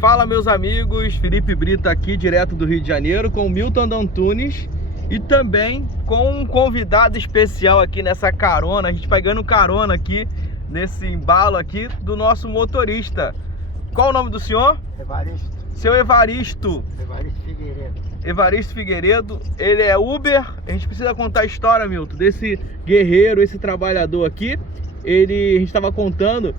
Fala, meus amigos, Felipe Brito aqui, direto do Rio de Janeiro, com o Milton Antunes e também com um convidado especial aqui nessa carona. A gente pegando carona aqui nesse embalo aqui do nosso motorista. Qual o nome do senhor? Evaristo. Seu Evaristo. Evaristo Figueiredo. Evaristo Figueiredo, ele é Uber. A gente precisa contar a história, Milton, desse guerreiro, esse trabalhador aqui. A gente estava contando,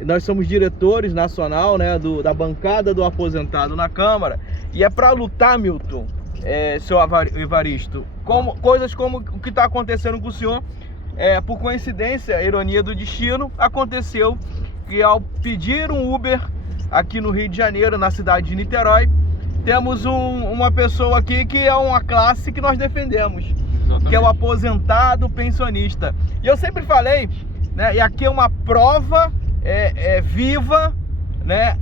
nós somos diretores nacional, né, da bancada do aposentado na Câmara, e é para lutar, Milton, seu Evaristo, coisas como o que está acontecendo com o senhor. Por coincidência, ironia do destino, aconteceu que ao pedir um Uber aqui no Rio de Janeiro, na cidade de Niterói, temos uma pessoa aqui que é uma classe que nós defendemos. Exatamente. Que é o aposentado pensionista. E eu sempre falei, né, e aqui é uma prova viva, né,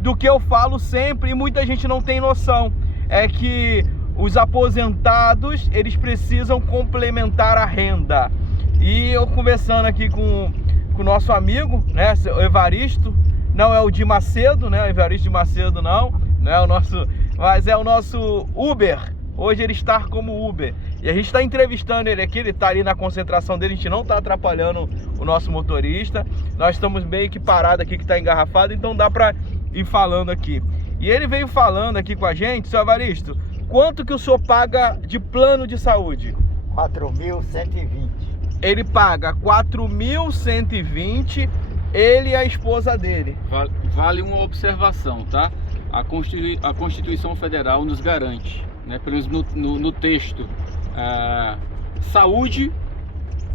do que eu falo sempre, e muita gente não tem noção, é que os aposentados, eles precisam complementar a renda. E eu conversando aqui com o nosso amigo, né, o Evaristo, não é o de Macedo, né, o Evaristo de Macedo não é o nosso, mas é o nosso Uber. Hoje ele está como Uber. E a gente está entrevistando ele aqui, ele está ali na concentração dele, a gente não está atrapalhando o nosso motorista. Nós estamos meio que parados aqui, que está engarrafado, então dá para ir falando aqui. E ele veio falando aqui com a gente, seu Evaristo, quanto que o senhor paga de plano de saúde? 4.120. Ele paga 4.120, ele e a esposa dele. Vale uma observação, tá? A Constituição Federal nos garante, né, pelo menos no texto, saúde,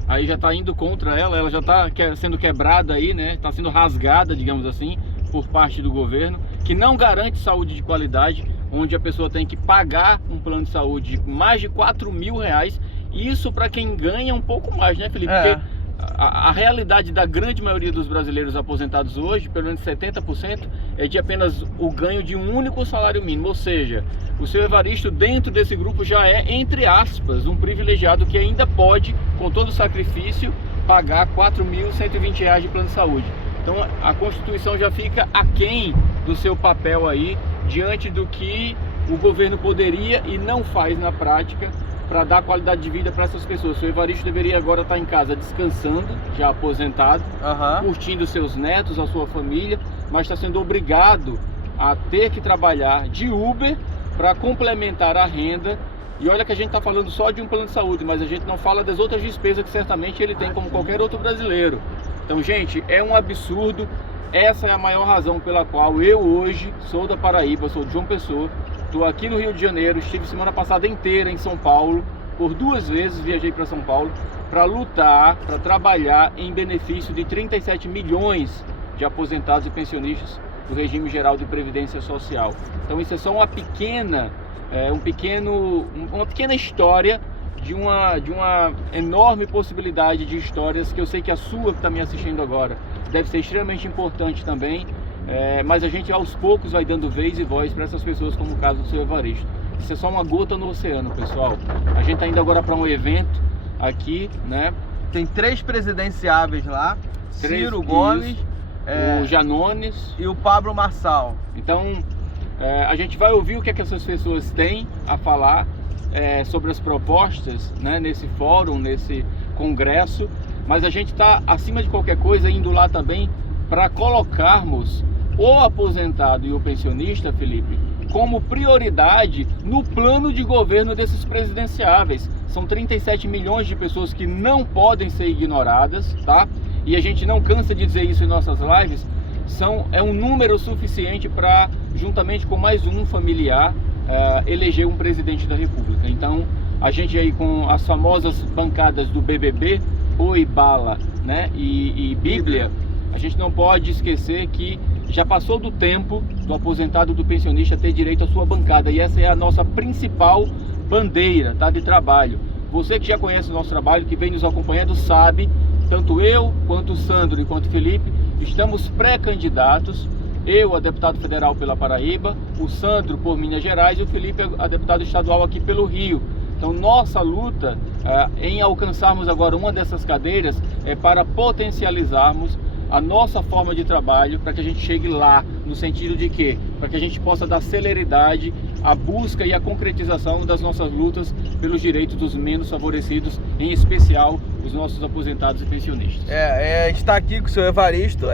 aí já está indo contra ela já está sendo quebrada aí, né? Está sendo rasgada, digamos assim, por parte do governo, que não garante saúde de qualidade, onde a pessoa tem que pagar um plano de saúde de mais de R$4.000, isso para quem ganha um pouco mais, né, Felipe? Porque a realidade da grande maioria dos brasileiros aposentados hoje, pelo menos 70%, é de apenas o ganho de um único salário mínimo. Ou seja, o seu Evaristo dentro desse grupo já é, entre aspas, um privilegiado que ainda pode, com todo o sacrifício, pagar R$4.120 de plano de saúde. Então a Constituição já fica aquém do seu papel aí, diante do que o governo poderia e não faz na prática para dar qualidade de vida para essas pessoas. O seu Evaristo deveria agora estar em casa descansando, já aposentado, curtindo seus netos, a sua família, mas está sendo obrigado a ter que trabalhar de Uber para complementar a renda. E olha que a gente está falando só de um plano de saúde, mas a gente não fala das outras despesas que certamente ele tem como qualquer outro brasileiro. Então, gente, é um absurdo. Essa é a maior razão pela qual eu hoje sou da Paraíba, sou de João Pessoa, estou aqui no Rio de Janeiro, estive semana passada inteira em São Paulo, por 2 vezes viajei para São Paulo para lutar, para trabalhar em benefício de 37 milhões de aposentados e pensionistas do regime geral de previdência social. Então isso é só uma pequena história de uma enorme possibilidade de histórias que eu sei que a sua que está me assistindo agora deve ser extremamente importante também. Mas a gente aos poucos vai dando vez e voz para essas pessoas, como o caso do seu Evaristo. Isso é só uma gota no oceano, pessoal. A gente está indo agora para um evento aqui, né? Tem 3 presidenciáveis lá, Ciro Gomes, o Janones e o Pablo Marçal. Então a gente vai ouvir o que essas pessoas têm a falar sobre as propostas, né, nesse fórum, nesse congresso. Mas a gente está, acima de qualquer coisa, indo lá também para colocarmos o aposentado e o pensionista, Felipe, como prioridade no plano de governo desses presidenciáveis. São 37 milhões de pessoas que não podem ser ignoradas, tá? E a gente não cansa de dizer isso em nossas lives. É um número suficiente para, juntamente com mais um familiar, eleger um presidente da República. Então, a gente aí com as famosas bancadas do BBB, Boi, Bala, né, e Bíblia, a gente não pode esquecer que já passou do tempo do aposentado, do pensionista ter direito à sua bancada, e essa é a nossa principal bandeira, tá, de trabalho. Você que já conhece o nosso trabalho, que vem nos acompanhando, sabe, tanto eu, quanto o Sandro e quanto o Felipe, estamos pré-candidatos, eu a deputado federal pela Paraíba, o Sandro por Minas Gerais e o Felipe a deputado estadual aqui pelo Rio. Então nossa luta em alcançarmos agora uma dessas cadeiras é para potencializarmos a nossa forma de trabalho para que a gente chegue lá, no sentido de que, para que a gente possa dar celeridade à busca e à concretização das nossas lutas pelos direitos dos menos favorecidos, em especial os nossos aposentados e pensionistas. A gente está aqui com o seu Evaristo.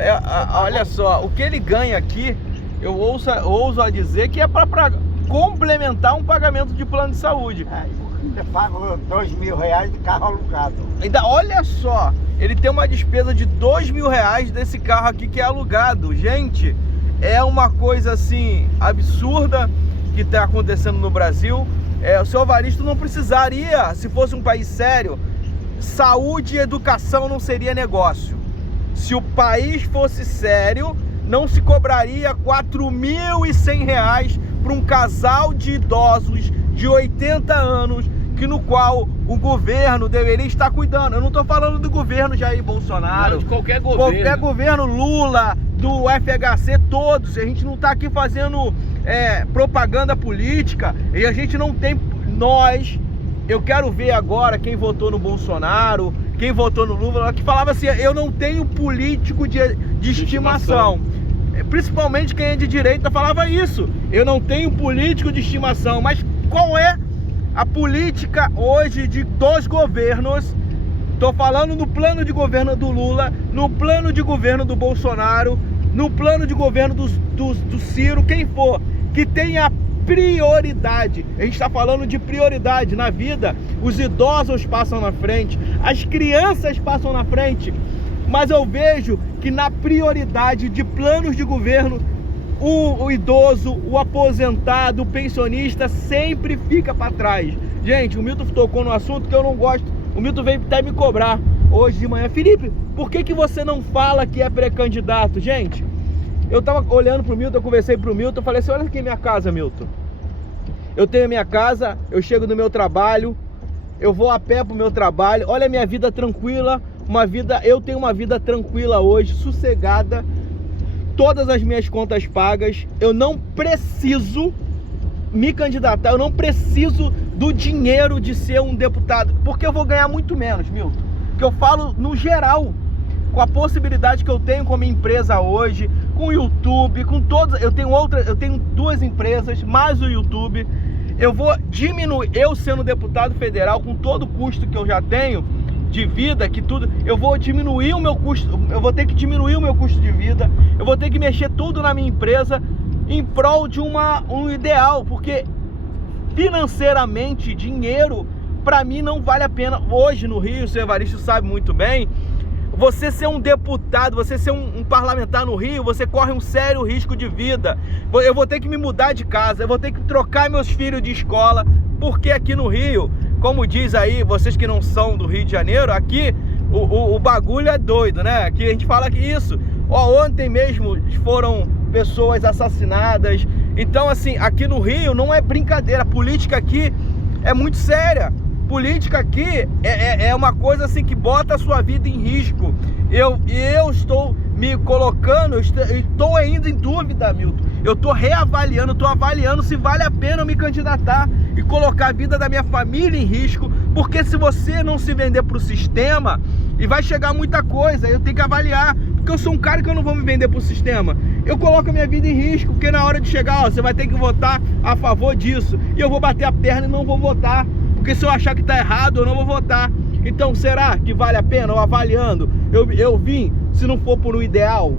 Olha só, o que ele ganha aqui, eu ouso a dizer que é para complementar um pagamento de plano de saúde. Ainda pago R$2.000 de carro alugado. Ainda, olha só, ele tem uma despesa de R$2.000 desse carro aqui que é alugado. Gente, é uma coisa assim absurda que está acontecendo no Brasil. O seu Evaristo não precisaria, se fosse um país sério, saúde e educação não seria negócio. Se o país fosse sério, não se cobraria R$4.100 para um casal de idosos de 80 anos, no qual o governo deveria estar cuidando. Eu não estou falando do governo Jair Bolsonaro, não, de qualquer governo, Lula, do FHC, todos. A gente não está aqui fazendo propaganda política, e a gente não tem... Eu quero ver agora quem votou no Bolsonaro, quem votou no Lula, que falava assim: eu não tenho político de estimação. Principalmente quem é de direita falava isso: eu não tenho político de estimação. Mas qual é a política hoje dos governos? Estou falando no plano de governo do Lula, no plano de governo do Bolsonaro, no plano de governo do Ciro, quem for, que tenha prioridade. A gente está falando de prioridade na vida. Os idosos passam na frente, as crianças passam na frente, mas eu vejo que na prioridade de planos de governo, o idoso, o aposentado, o pensionista sempre fica para trás. Gente, o Milton tocou no assunto que eu não gosto. O Milton veio até me cobrar hoje de manhã: Felipe, por que você não fala que é pré-candidato? Gente, eu tava olhando pro Milton, eu conversei pro Milton, eu falei assim: olha aqui minha casa, Milton. Eu tenho a minha casa, eu chego do meu trabalho, eu vou a pé pro meu trabalho, olha a minha vida tranquila, eu tenho uma vida tranquila hoje, sossegada, todas as minhas contas pagas, eu não preciso me candidatar, eu não preciso do dinheiro de ser um deputado, porque eu vou ganhar muito menos, Milton. Que eu falo no geral, com a possibilidade que eu tenho com a minha empresa hoje, com o YouTube, com todas, eu tenho 2 empresas, mais o YouTube. Eu vou diminuir, eu sendo deputado federal, com todo o custo que eu já tenho de vida, que tudo, eu vou diminuir o meu custo, eu vou ter que diminuir o meu custo de vida, eu vou ter que mexer tudo na minha empresa em prol de um ideal, porque financeiramente, dinheiro, para mim não vale a pena. Hoje no Rio, o seu Evaristo sabe muito bem, você ser um deputado, você ser um parlamentar no Rio, você corre um sério risco de vida. Eu vou ter que me mudar de casa, eu vou ter que trocar meus filhos de escola, porque aqui no Rio, como diz aí, vocês que não são do Rio de Janeiro, aqui o bagulho é doido, né? Aqui a gente fala que isso. Ontem mesmo foram pessoas assassinadas. Então assim, aqui no Rio não é brincadeira, a política aqui é muito séria. Política aqui é uma coisa assim que bota a sua vida em risco. Eu estou me colocando, estou ainda em dúvida, Milton. Eu estou reavaliando, estou avaliando se vale a pena eu me candidatar e colocar a vida da minha família em risco, porque se você não se vender para o sistema, e vai chegar muita coisa, eu tenho que avaliar, porque eu sou um cara que eu não vou me vender para o sistema. Eu coloco a minha vida em risco, porque na hora de chegar, você vai ter que votar a favor disso, e eu vou bater a perna e não vou votar, porque se eu achar que está errado, eu não vou votar. Então, será que vale a pena? Eu avaliando, eu vim, se não for por um ideal,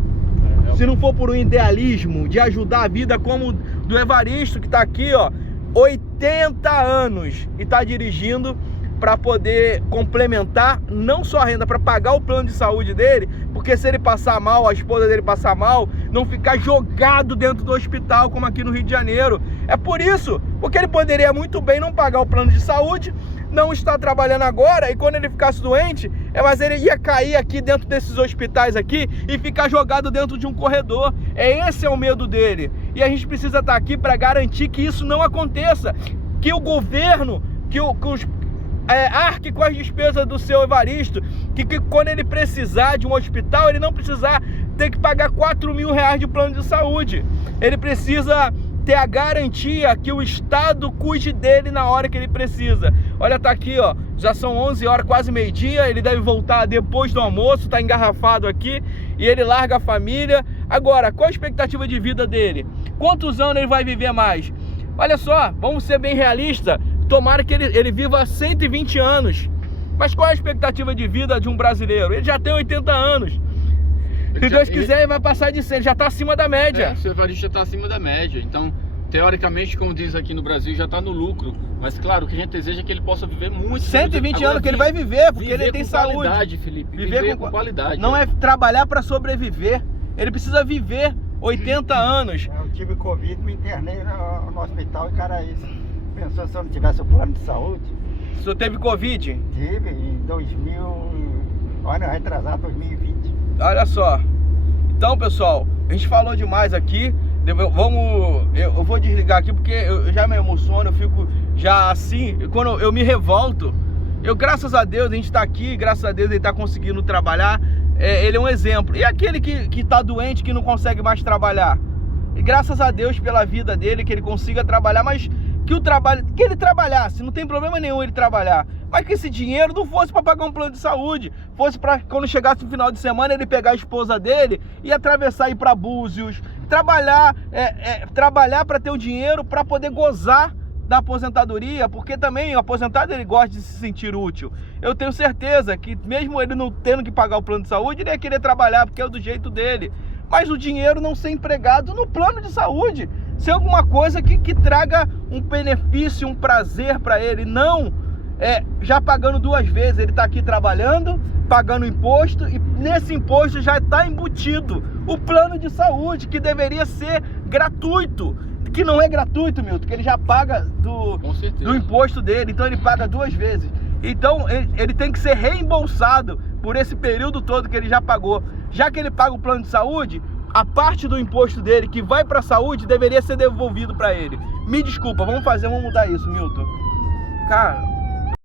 se não for por um idealismo de ajudar a vida como do Evaristo, que está aqui, ó, 80 anos e está dirigindo para poder complementar não só a renda, para pagar o plano de saúde dele, porque se ele passar mal, a esposa dele passar mal, não ficar jogado dentro do hospital como aqui no Rio de Janeiro. É por isso, porque ele poderia muito bem não pagar o plano de saúde, não estar trabalhando agora, e quando ele ficasse doente, mas ele ia cair aqui dentro desses hospitais aqui e ficar jogado dentro de um corredor. Esse é o medo dele, e a gente precisa estar aqui para garantir que isso não aconteça, que o governo, que os arque com as despesas do seu Evaristo, que quando ele precisar de um hospital, ele não precisar ter que pagar R$4.000 de plano de saúde. Ele precisa ter a garantia que o Estado cuide dele na hora que ele precisa. Olha, tá aqui, ó, já são 11 horas, quase meio-dia, ele deve voltar depois do almoço, tá engarrafado aqui, e ele larga a família. Agora, qual a expectativa de vida dele? Quantos anos ele vai viver mais? Olha só, vamos ser bem realistas, tomara que ele viva 120 anos. Mas qual é a expectativa de vida de um brasileiro? Ele já tem 80 anos. Se Deus quiser, ele vai passar de 100, ele já está acima da média. O seu Evaristo já está acima da média. Então, teoricamente, como diz aqui no Brasil, já está no lucro. Mas, claro, o que a gente deseja é que ele possa viver muito. 120 anos. Agora, que ele vai viver, porque ele tem saúde. Qualidade, Felipe. Viver com qualidade. Não é trabalhar para sobreviver. Ele precisa viver 80 anos. Eu tive Covid, me internei no hospital em Caraíça. Pensou se eu não tivesse o plano de saúde? O senhor teve Covid? Tive em 2020. Olha só. Então, pessoal, a gente falou demais aqui. Eu vou desligar aqui porque eu já me emociono, eu fico já assim. Quando eu me revolto, graças a Deus, a gente está aqui, graças a Deus ele está conseguindo trabalhar. Ele é um exemplo. E aquele que está doente, que não consegue mais trabalhar? E graças a Deus pela vida dele, que ele consiga trabalhar, mas que ele trabalhasse, não tem problema nenhum ele trabalhar, mas que esse dinheiro não fosse para pagar um plano de saúde, fosse para quando chegasse no final de semana ele pegar a esposa dele e atravessar e ir para Búzios, trabalhar para ter o dinheiro para poder gozar da aposentadoria, porque também o aposentado ele gosta de se sentir útil. Eu tenho certeza que mesmo ele não tendo que pagar o plano de saúde, ele ia querer trabalhar porque é do jeito dele, mas o dinheiro não ser empregado no plano de saúde, ser alguma coisa que traga um benefício, um prazer para ele, não já pagando duas vezes. Ele está aqui trabalhando, pagando imposto, e nesse imposto já está embutido o plano de saúde, que deveria ser gratuito, que não é gratuito, Milton, que ele já paga do imposto dele, então ele paga duas vezes. Então ele tem que ser reembolsado por esse período todo que ele já pagou. Já que ele paga o plano de saúde, a parte do imposto dele que vai para a saúde deveria ser devolvido para ele. Me desculpa, vamos mudar isso, Milton. Cara,